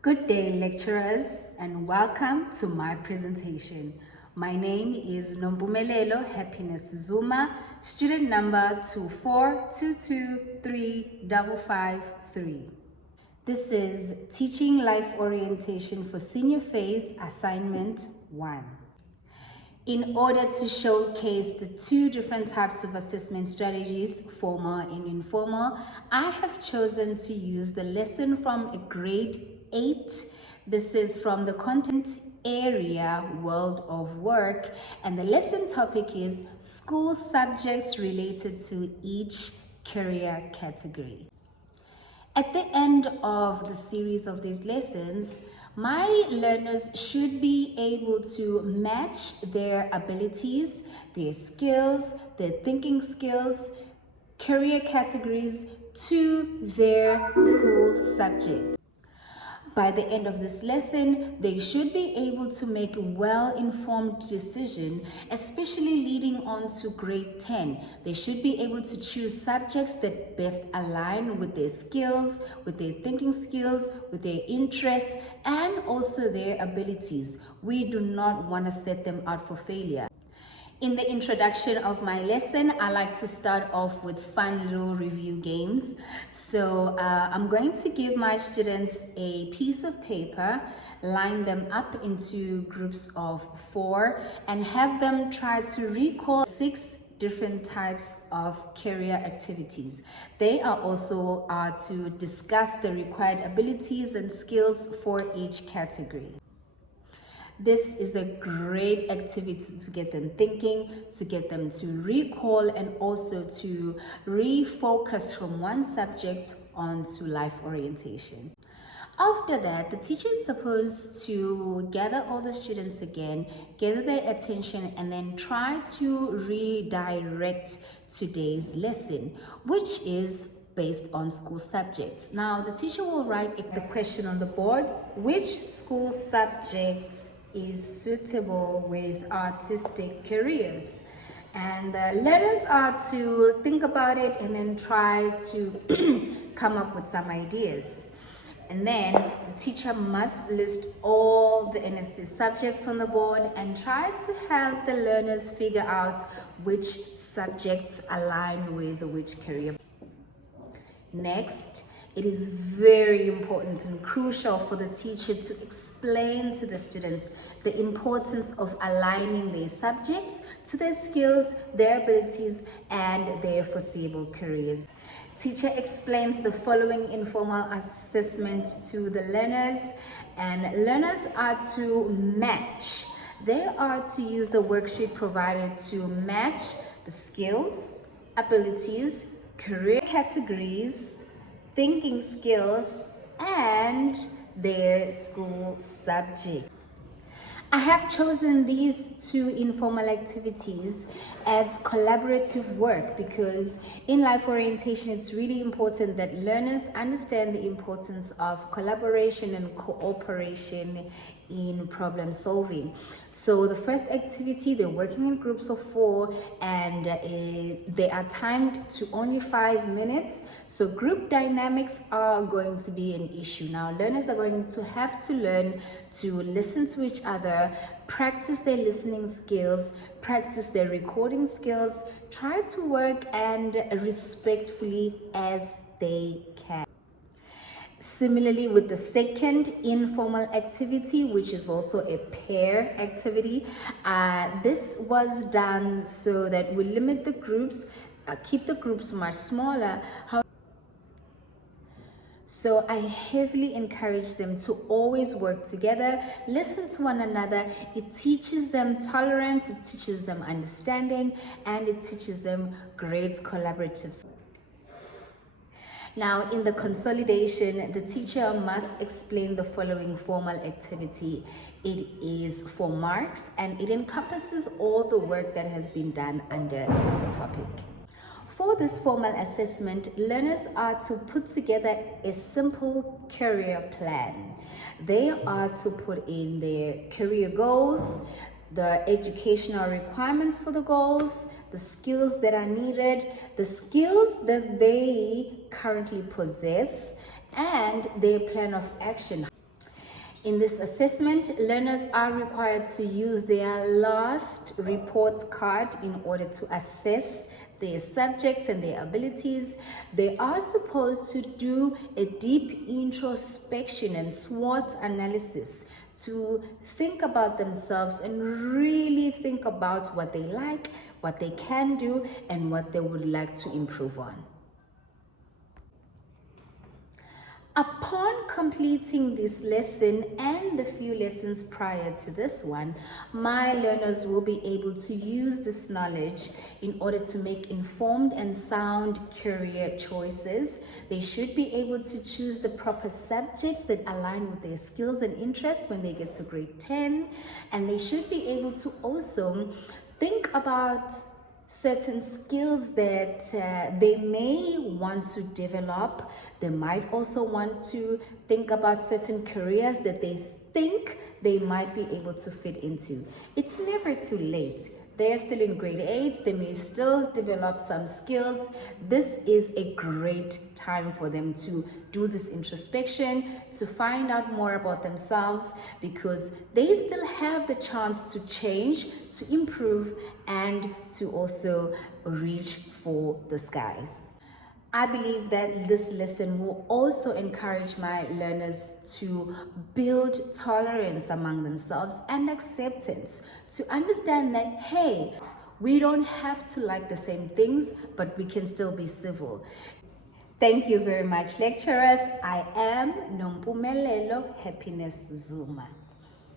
Good day, lecturers, and welcome to my presentation. My name is Nompumelelo Happiness Zuma, student number 242235553. This is Teaching Life Orientation for Senior Phase Assignment 1. In order to showcase the two different types of assessment strategies, formal and informal, I have chosen to use the lesson from grade 8. This is from the content area World of Work, and the lesson topic is school subjects related to each career category. At the end of the series of these lessons, my learners should be able to match their abilities, their skills, their thinking skills, career categories to their school subjects. By the end of this lesson, they should be able to make a well-informed decision, especially leading on to grade 10. They should be able to choose subjects that best align with their skills, with their thinking skills, with their interests, and also their abilities. We do not want to set them out for failure. In the introduction of my lesson, I like to start off with fun little review games. So I'm going to give my students a piece of paper, line them up into groups of 4, and have them try to recall 6 different types of career activities. They are also to discuss the required abilities and skills for each category. This is a great activity to get them thinking, to get them to recall, and also to refocus from one subject onto life orientation. After that, the teacher is supposed to gather all the students again, gather their attention, and then try to redirect today's lesson, which is based on school subjects. Now, the teacher will write the question on the board: which school subjects is suitable with artistic careers? And the learners are to think about it and then try to come up with some ideas. And then the teacher must list all the NSC subjects on the board and try to have the learners figure out which subjects align with which career. Next, it is very important and crucial for the teacher to explain to the students the importance of aligning their subjects to their skills, their abilities, and their foreseeable careers. Teacher explains the following informal assessment to the learners, and learners are to match. They are to use the worksheet provided to match the skills, abilities, career categories, thinking skills, and their school subject. I have chosen these 2 informal activities as collaborative work because in life orientation, it's really important that learners understand the importance of collaboration and cooperation in problem solving. So the first activity, they're working in groups of 4 and they are timed to only 5 minutes. So group dynamics are going to be an issue. Now learners are going to have to learn to listen to each other, practice their listening skills, practice their recording skills, try to work and respectfully as they can. Similarly, with the second informal activity, which is also a pair activity, this was done so that we limit the groups, keep the groups much smaller. So I heavily encourage them to always work together, listen to one another. It teaches them tolerance, it teaches them understanding, and it teaches them great collaborative skills. Now, in the consolidation, the teacher must explain the following formal activity. It is for marks and it encompasses all the work that has been done under this topic. For this formal assessment, learners are to put together a simple career plan. They are to put in their career goals, the educational requirements for the goals, the skills that are needed, the skills that they currently possess, and their plan of action. In this assessment, learners are required to use their last report card in order to assess their subjects and their abilities. They are supposed to do a deep introspection and SWOT analysis to think about themselves and really think about what they like, what they can do, and what they would like to improve on. Upon completing this lesson and the few lessons prior to this one, my learners will be able to use this knowledge in order to make informed and sound career choices. They should be able to choose the proper subjects that align with their skills and interests when they get to grade 10. And they should be able to also think about certain skills that they may want to develop. They might also want to think about certain careers that they think they might be able to fit into. It's never too late. They're still in grade 8. They may still develop some skills. This is a great time for them to do this introspection, to find out more about themselves, because they still have the chance to change, to improve, and to also reach for the skies. I believe that this lesson will also encourage my learners to build tolerance among themselves and acceptance, to understand that, hey, we don't have to like the same things, but we can still be civil. Thank you very much, lecturers. I am Nompumelelo, Happiness Zuma.